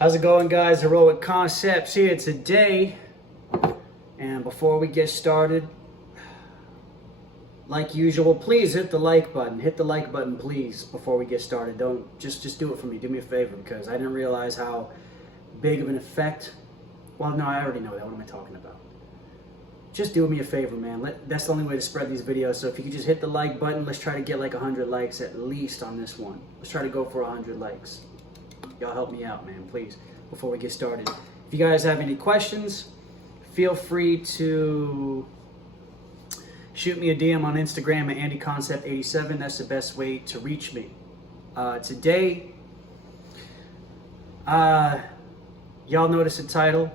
How's it going, guys? Heroic Concepts here today. And before we get started, like usual, please hit the like button. Hit the like button, please, before we get started. Don't just do it for me. Do me a favor, because I didn't realize how big of an effect. Well, no, I already know that. What am I talking about? Just do me a favor, man. That's the only way to spread these videos. So if you could just hit the like button, let's try to get like 100 likes at least on this one. Let's try to go for 100 likes. Y'all help me out, man, please, before we get started. If you guys have any questions, feel free to shoot me a DM on Instagram at AndyConcept87. That's the best way to reach me. Today, y'all notice the title.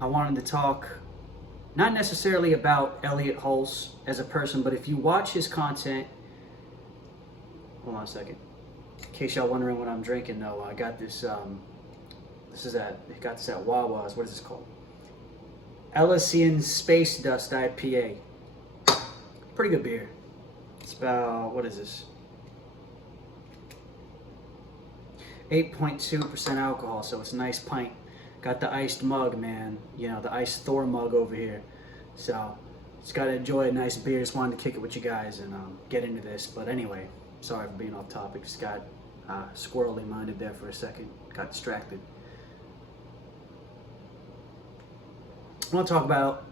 I wanted to talk not necessarily about Elliott Hulse as a person, but if you watch his content, hold on a second. In case y'all wondering what I'm drinking, though, I got this. I got this at Wawa's. What is this called? Elysian Space Dust IPA. Pretty good beer. It's about, what is this? 8.2% alcohol, so it's a nice pint. Got the iced mug, man. You know, the iced Thor mug over here. So, just gotta enjoy a nice beer. Just wanted to kick it with you guys and get into this. But anyway, sorry for being off topic. Just got squirrely minded there for a second. Got distracted. I want to talk about,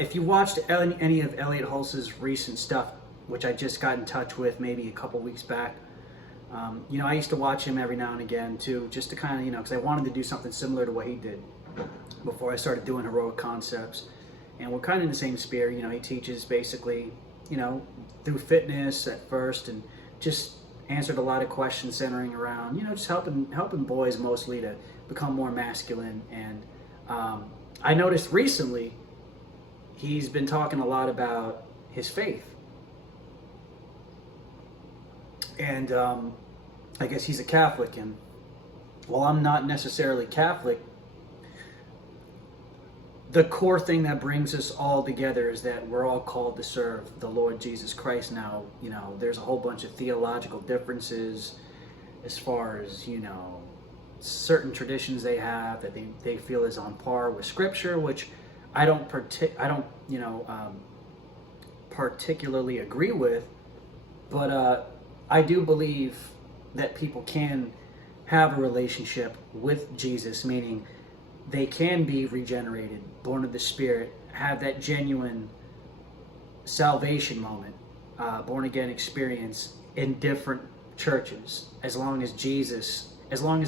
if you watched any of Elliott Hulse's recent stuff, which I just got in touch with maybe a couple weeks back. You know, I used to watch him every now and again too, just to kind of, you know, because I wanted to do something similar to what he did before I started doing Heroic Concepts. And we're kind of in the same sphere. You know, he teaches basically, you know, through fitness at first, and just answered a lot of questions centering around, you know, just helping boys mostly to become more masculine. And I noticed recently he's been talking a lot about his faith. And I guess he's a Catholic, and while I'm not necessarily Catholic, the core thing that brings us all together is that we're all called to serve the Lord Jesus Christ. Now, you know, there's a whole bunch of theological differences as far as, you know, certain traditions they have that they feel is on par with Scripture, which I don't particularly agree with, but I do believe that people can have a relationship with Jesus, meaning they can be regenerated, born of the Spirit, have that genuine salvation moment, born again experience in different churches, as long as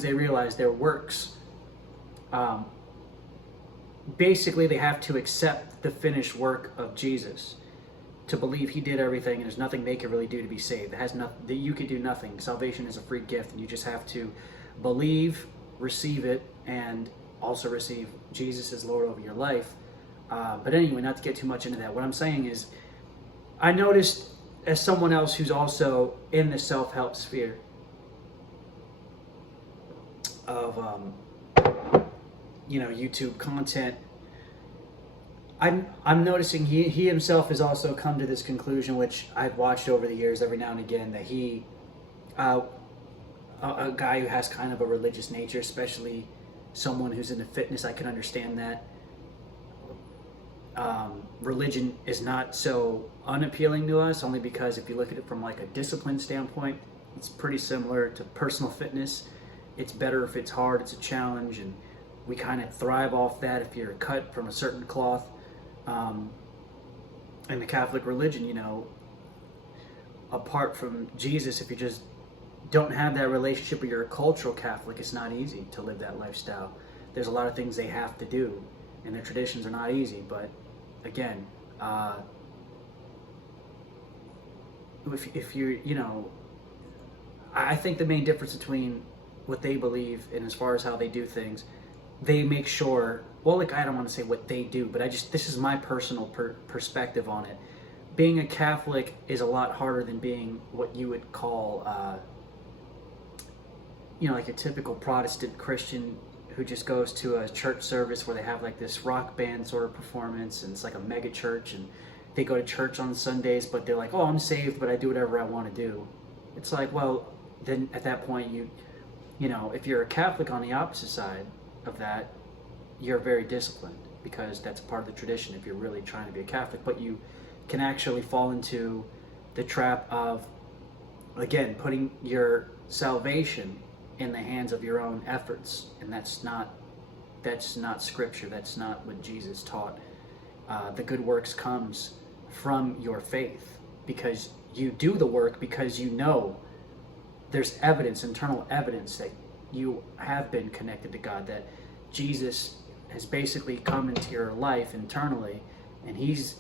they realize their works. Basically, they have to accept the finished work of Jesus, to believe he did everything and there's nothing they can really do to be saved. That you could do nothing. Salvation is a free gift, and you just have to believe, receive it, and also receive Jesus as Lord over your life. But anyway, not to get too much into that, what I'm saying is, I noticed, as someone else who's also in the self-help sphere of you know, YouTube content, I'm noticing he himself has also come to this conclusion, which I've watched over the years every now and again, that he, a guy who has kind of a religious nature, especially someone who's into fitness, I can understand that. Religion is not so unappealing to us, only because if you look at it from like a discipline standpoint, it's pretty similar to personal fitness. It's better if it's hard, it's a challenge, and we kind of thrive off that if you're cut from a certain cloth. In the Catholic religion, you know, apart from Jesus, if you just don't have that relationship, or you're a cultural Catholic, it's not easy to live that lifestyle. There's a lot of things they have to do, and their traditions are not easy. But again, if you're, you know, I think the main difference between what they believe and as far as how they do things, they make sure, well, like, I don't want to say what they do, but this is my personal perspective on it. Being a Catholic is a lot harder than being what you would call, you know, like a typical Protestant Christian who just goes to a church service where they have like this rock band sort of performance, and it's like a mega church, and they go to church on Sundays, but they're like, oh, I'm saved, but I do whatever I want to do. It's like, well, then at that point if you're a Catholic on the opposite side of that, you're very disciplined because that's part of the tradition if you're really trying to be a Catholic. But you can actually fall into the trap of, again, putting your salvation in the hands of your own efforts, and that's not Scripture. That's not what Jesus taught. The good works comes from your faith, because you do the work because you know there's evidence, internal evidence, that you have been connected to God, that Jesus has basically come into your life internally, and he's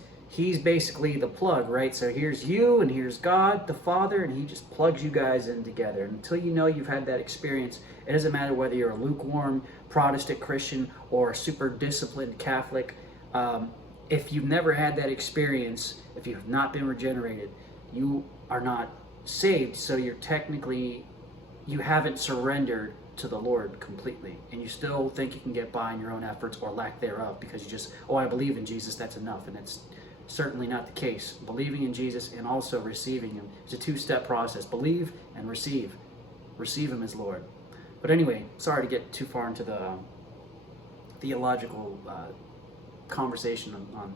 basically the plug, right? So here's you and here's God the Father, and he just plugs you guys in together. And until you know you've had that experience, it doesn't matter whether you're a lukewarm Protestant Christian or a super disciplined Catholic. If you've never had that experience, if you have not been regenerated, you are not saved. So you haven't surrendered to the Lord completely, and you still think you can get by in your own efforts or lack thereof, because you just, I believe in Jesus, that's enough. And it's certainly not the case. Believing in Jesus and also receiving him is a two-step process. Believe and receive him as Lord. But anyway, sorry to get too far into the theological conversation on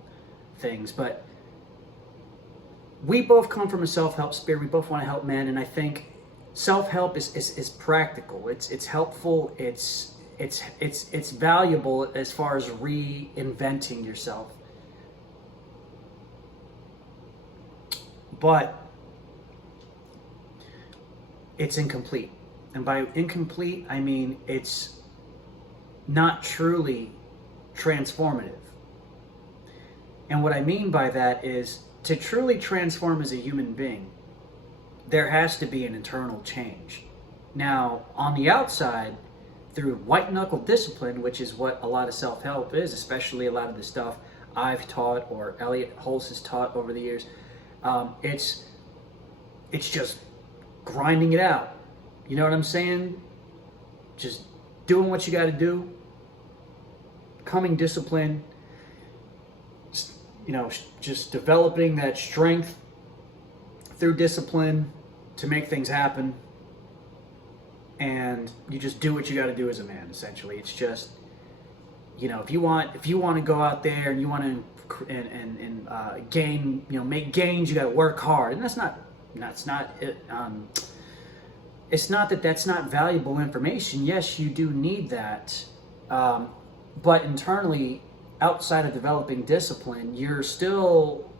things, but we both come from a self-help spirit. We both want to help men, and I think self-help is practical. It's helpful. It's valuable as far as reinventing yourself. But it's incomplete. And by incomplete, I mean it's not truly transformative. And what I mean by that is, to truly transform as a human being, there has to be an internal change. Now, on the outside, through white-knuckle discipline, which is what a lot of self-help is, especially a lot of the stuff I've taught or Elliott Hulse has taught over the years, it's just grinding it out. You know what I'm saying? Just doing what you got to do, becoming disciplined, just developing that strength through discipline to make things happen. And you just do what you got to do as a man, essentially. It's just, if you want to go out there and you want to gain, make gains, you got to work hard. And it's not that that's not valuable information. Yes, you do need that. But internally, outside of developing discipline, you're still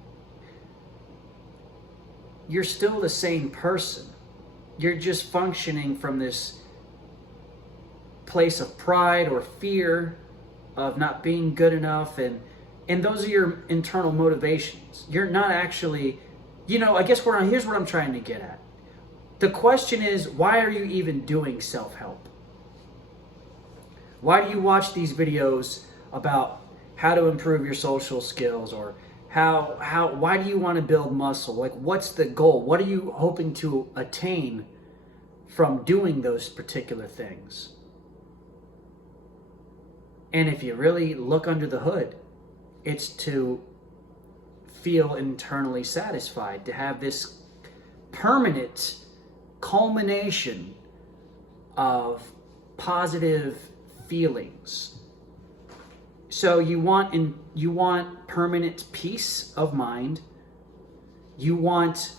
the same person. You're just functioning from this place of pride or fear of not being good enough, and those are your internal motivations. You're not actually, I guess here's what I'm trying to get at. The question is, why are you even doing self-help? Why do you watch these videos about how to improve your social skills, or why do you want to build muscle? Like, what's the goal? What are you hoping to attain from doing those particular things? And if you really look under the hood, it's to feel internally satisfied, to have this permanent culmination of positive feelings. So you want permanent peace of mind. You want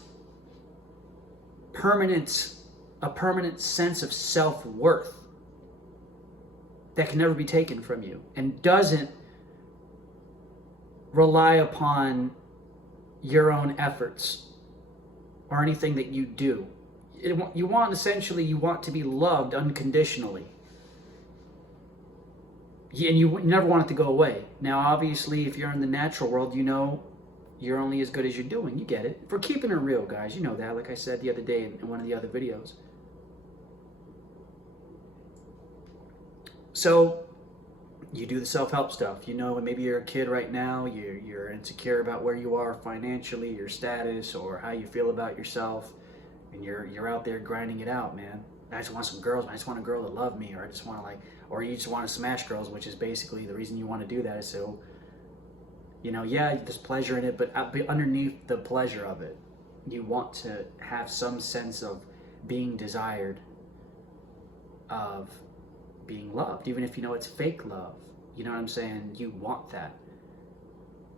a permanent sense of self-worth that can never be taken from you, and doesn't rely upon your own efforts or anything that you do. You want to be loved unconditionally. And you never want it to go away. Now, obviously, if you're in the natural world, you're only as good as you're doing. You get it. If we're keeping it real, guys, you know that, like I said the other day in one of the other videos. So, you do the self-help stuff. Maybe you're a kid right now, you're insecure about where you are financially, your status, or how you feel about yourself, and you're out there grinding it out, man. I just want some girls. I just want a girl to love me, or I just want to or you just want to smash girls, which is basically the reason you want to do that is so, there's pleasure in it, but underneath the pleasure of it, you want to have some sense of being desired. of being loved, even if you know it's fake love. You know what I'm saying? You want that.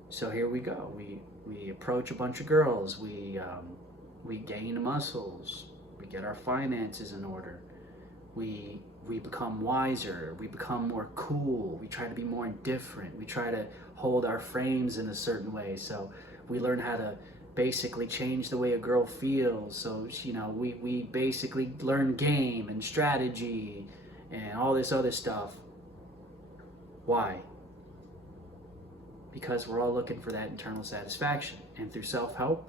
So here we go. We approach a bunch of girls. We gain muscles. We get our finances in order. We become wiser. We become more cool. We try to be more indifferent. We try to hold our frames in a certain way. So we learn how to basically change the way a girl feels. So, you know, we basically learn game and strategy and all this other stuff. Why? Because we're all looking for that internal satisfaction. And through self-help,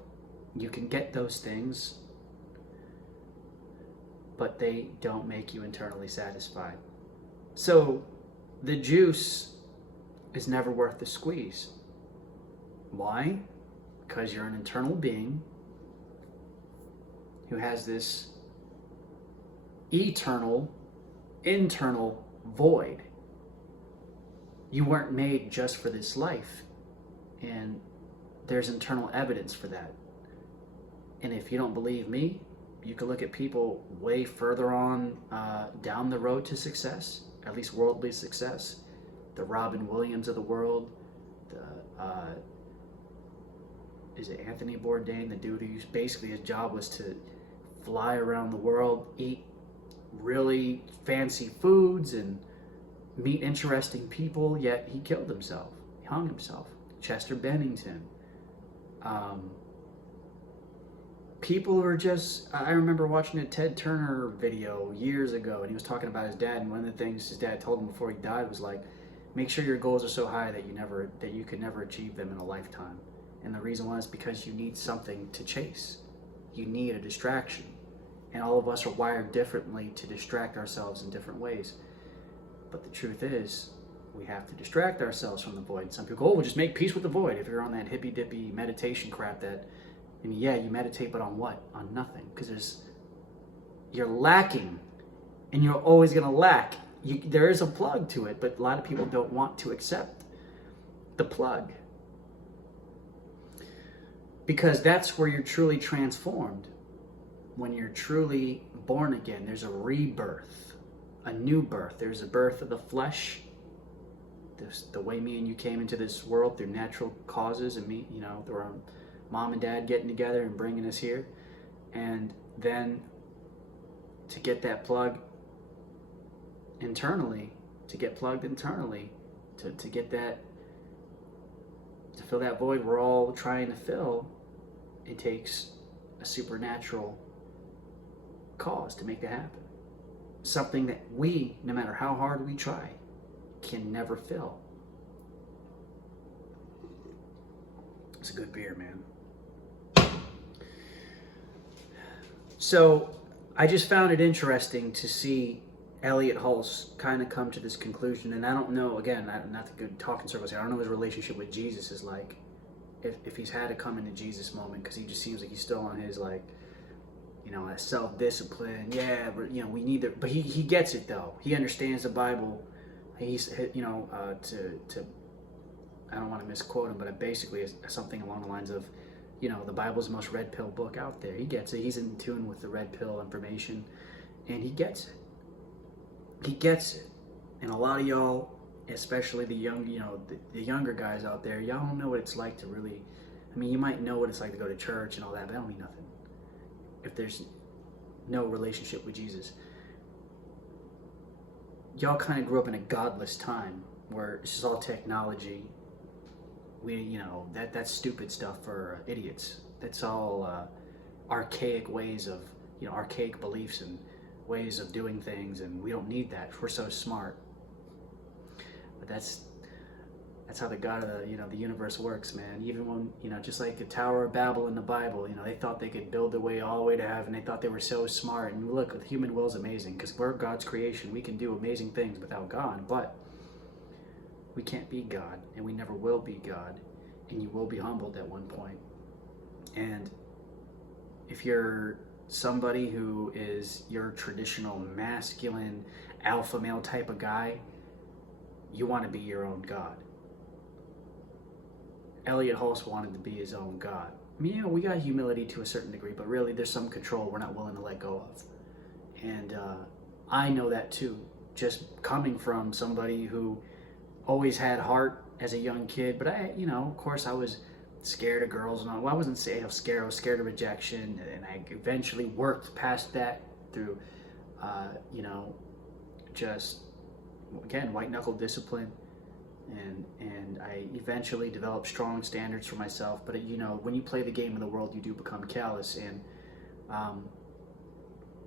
you can get those things, but they don't make you internally satisfied. So the juice is never worth the squeeze. Why? Because you're an internal being who has this eternal, internal void. You weren't made just for this life. And there's internal evidence for that. And if you don't believe me, you can look at people way further on down the road to success, at least worldly success. The Robin Williams of the world, is it Anthony Bourdain, the dude who basically his job was to fly around the world, eat really fancy foods and meet interesting people, yet he killed himself. He hung himself. Chester Bennington. People are just, I remember watching a Ted Turner video years ago, and he was talking about his dad, and one of the things his dad told him before he died was like, make sure your goals are so high that you could never achieve them in a lifetime. And the reason was because you need something to chase. You need a distraction. And all of us are wired differently to distract ourselves in different ways. But the truth is, we have to distract ourselves from the void. Some people go, oh, we'll just make peace with the void. If you're on that hippy-dippy meditation crap that, I mean, yeah, you meditate, but on what? On nothing. Because you're lacking, and you're always going to lack. There is a plug to it, but a lot of people don't want to accept the plug. Because that's where you're truly transformed. When you're truly born again, there's a rebirth, a new birth. There's a birth of the flesh. The way me and you came into this world through natural causes, and me, you know, through our mom and dad getting together and bringing us here. And then to get that plug internally, to get plugged internally, to get that, to fill that void we're all trying to fill, it takes a supernatural cause to make that happen. Something that we, no matter how hard we try, can never fill. It's a good beer, man. So I just found it interesting to see Elliott Hulse kind of come to this conclusion, and I don't know, again, not the good talking circles here, I don't know what his relationship with Jesus is like, if he's had to come into Jesus moment, because he just seems like he's still on his, like, you know, self-discipline. Yeah, but, you know, we need to, but he gets it though. He understands the Bible. He's, you know, I don't want to misquote him, but basically is something along the lines of, you know, the Bible's the most red pill book out there. He gets it. He's in tune with the red pill information, and he gets it. He gets it. And a lot of y'all, especially the young, you know, the younger guys out there, y'all don't know what it's like to really, I mean, you might know what it's like to go to church and all that, but that don't mean nothing if there's no relationship with Jesus. Y'all kind of grew up in a godless time where it's just all technology. We, you know, that's stupid stuff for idiots. That's all archaic ways of, you know, archaic beliefs and ways of doing things, and we don't need that. We're so smart. But that's how the God of the, you know, the universe works, man. Even when, you know, just like the Tower of Babel in the Bible, you know, they thought they could build their way all the way to heaven. They thought they were so smart. And look, the human will is amazing, because we're God's creation. We can do amazing things without God, but we can't be God, and we never will be God, and you will be humbled at one point. And if you're somebody who is your traditional masculine alpha male type of guy, you want to be your own God. Elliott Hulse wanted to be his own God. I mean, you know, we got humility to a certain degree, but really there's some control we're not willing to let go of. And I know that too, just coming from somebody who always had heart as a young kid. But of course I was scared of girls and all. Well, I wasn't saying I was scared. I was scared of rejection, and I eventually worked past that through, just again white knuckle discipline, and I eventually developed strong standards for myself. But when you play the game of the world, you do become callous, and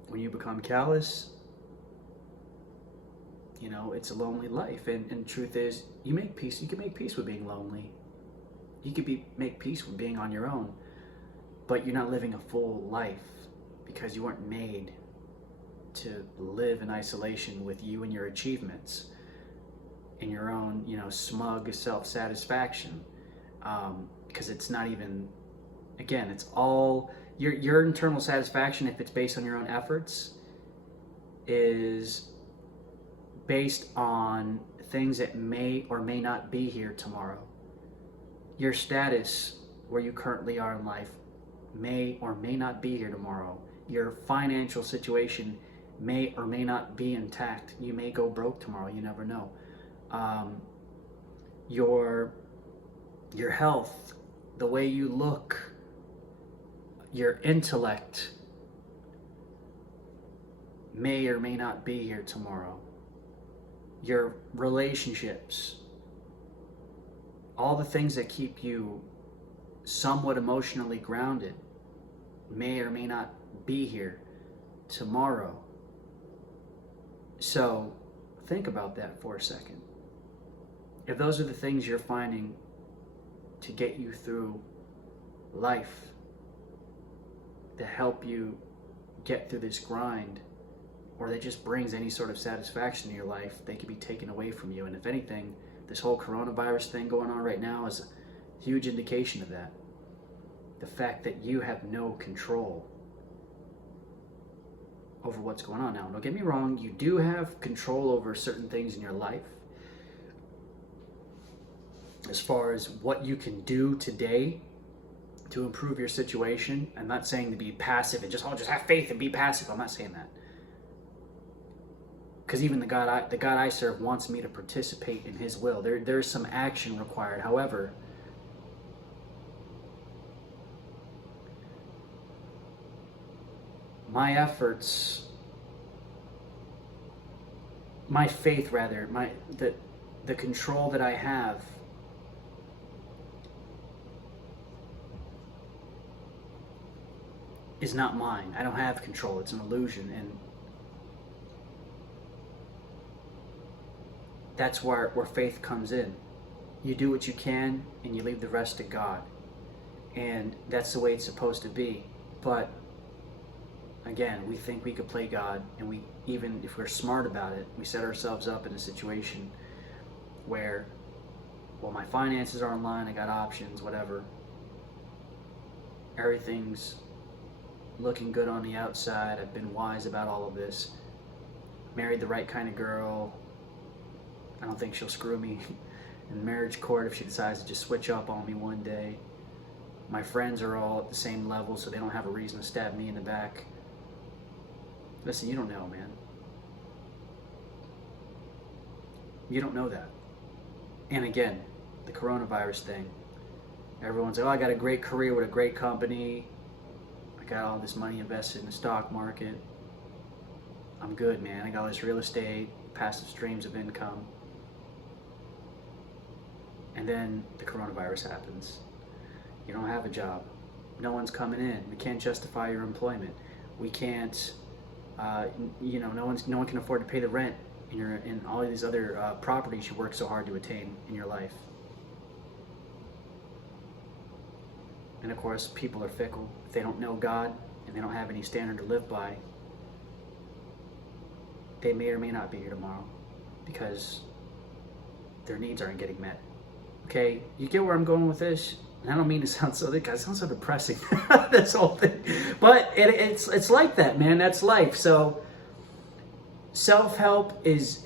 when you become callous, it's a lonely life. And the truth is, you make peace. You can make peace with being lonely. You could make peace with being on your own, but you're not living a full life because you weren't made to live in isolation with you and your achievements and your own, smug self-satisfaction. Because it's not even, again, it's all your internal satisfaction, if it's based on your own efforts, is based on things that may or may not be here tomorrow. Your status, where you currently are in life, may or may not be here tomorrow. Your financial situation may or may not be intact. You may go broke tomorrow. You never know. Your health, the way you look, your intellect may or may not be here tomorrow. Your relationships, all the things that keep you somewhat emotionally grounded may or may not be here tomorrow. So think about that for a second. If those are the things you're finding to get you through life, to help you get through this grind, or that just brings any sort of satisfaction in your life, they can be taken away from you. And if anything, this whole coronavirus thing going on right now is a huge indication of that. The fact that you have no control over what's going on. Now, don't get me wrong, you do have control over certain things in your life. As far as what you can do today to improve your situation. I'm not saying to be passive and just have faith and be passive. I'm not saying that. Because even the God I serve wants me to participate in His will. There's some action required. However, my efforts, my faith rather, the control that I have is not mine. I don't have control. It's an illusion, and that's where faith comes in. You do what you can, and you leave the rest to God, and that's the way it's supposed to be. But again, we think we could play God, and we, even if we're smart about it, we set ourselves up in a situation where, well, my finances are online, I got options, whatever. Everything's looking good on the outside. I've been wise about all of this. Married the right kind of girl. I don't think she'll screw me in marriage court if she decides to just switch up on me one day. My friends are all at the same level, so they don't have a reason to stab me in the back. Listen, you don't know, man. You don't know that. And again, the coronavirus thing. Everyone's like, oh, I got a great career with a great company. I got all this money invested in the stock market. I'm good, man. I got all this real estate, passive streams of income. And then the coronavirus happens. You don't have a job. No one's coming in. We can't justify your employment. We can't, no one can afford to pay the rent in all of these other properties you work so hard to attain in your life. And of course, people are fickle. If they don't know God and they don't have any standard to live by, they may or may not be here tomorrow because their needs aren't getting met. Okay, you get where I'm going with this? And I don't mean to sound so, it sounds so depressing, this whole thing. But it's like that, man. That's life. So self-help is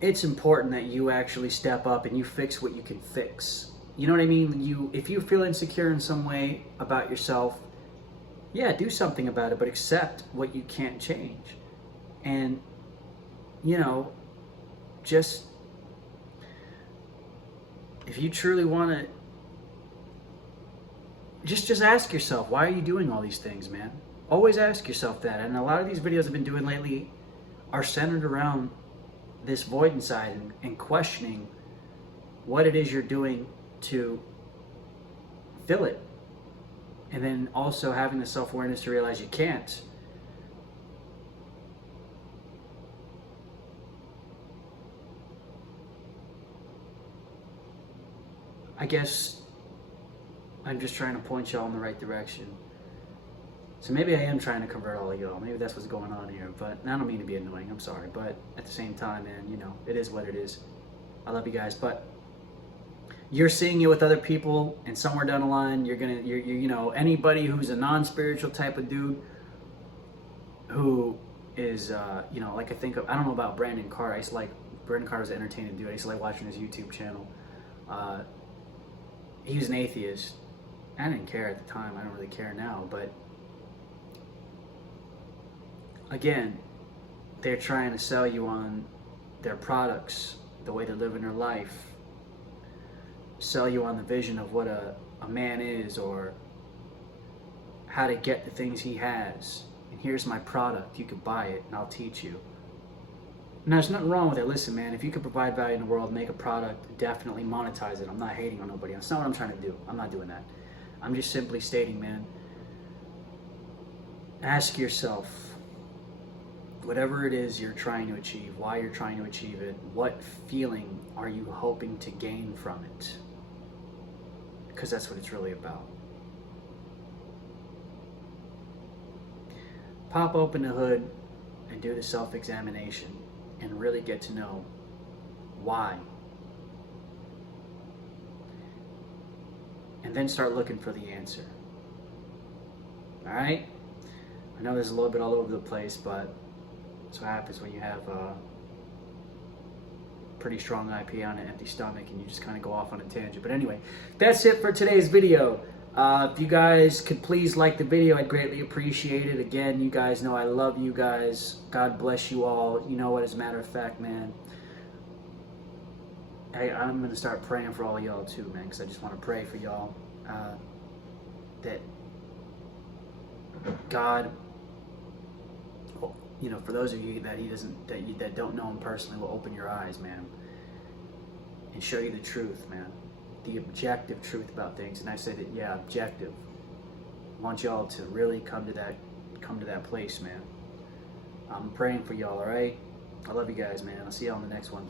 it's important that you actually step up and you fix what you can fix. You know what I mean? If you feel insecure in some way about yourself, yeah, do something about it, but accept what you can't change. And, you know, just, if you truly want to, just ask yourself, why are you doing all these things, man? Always ask yourself that. And a lot of these videos I've been doing lately are centered around this void inside, and questioning what it is you're doing to fill it. And then also having the self-awareness to realize you can't. I guess I'm just trying to point y'all in the right direction. So maybe I am trying to convert all of y'all. Maybe that's what's going on here. But I don't mean to be annoying. I'm sorry. But at the same time, man, you know, it is what it is. I love you guys. But you're seeing it with other people, and somewhere down the line, you're you know, anybody who's a non-spiritual type of dude who is, you know, like I don't know about Brandon Carr. Brandon Carr was an entertaining dude. I used to like watching his YouTube channel. He was an atheist. I didn't care at the time. I don't really care now. But again, they're trying to sell you on their products, the way they're living their life, sell you on the vision of what a man is, or how to get the things he has. And here's my product. You could buy it, and I'll teach you. And there's nothing wrong with it. Listen, man, if you could provide value in the world, make a product, definitely monetize it. I'm not hating on nobody. That's not what I'm trying to do. I'm not doing that. I'm just simply stating, man, ask yourself, whatever it is you're trying to achieve, why you're trying to achieve it, what feeling are you hoping to gain from it? Because that's what it's really about. Pop open the hood and do the self-examination and really get to know why. And then start looking for the answer. All right? I know there's a little bit all over the place, but that's what happens when you have a pretty strong IP on an empty stomach and you just kind of go off on a tangent. But anyway, that's it for today's video. If you guys could please like the video, I'd greatly appreciate it. Again, you guys know I love you guys. God bless you all. You know what, as a matter of fact, man, I'm going to start praying for all of y'all too, man, because I just want to pray for y'all that God, you know, for those of you that don't know him personally, will open your eyes, man, and show you the truth, man. The objective truth about things. And I said it, yeah, objective. I want y'all to really come to that place, man. I'm praying for y'all, all right? I love you guys, man. I'll see y'all on the next one.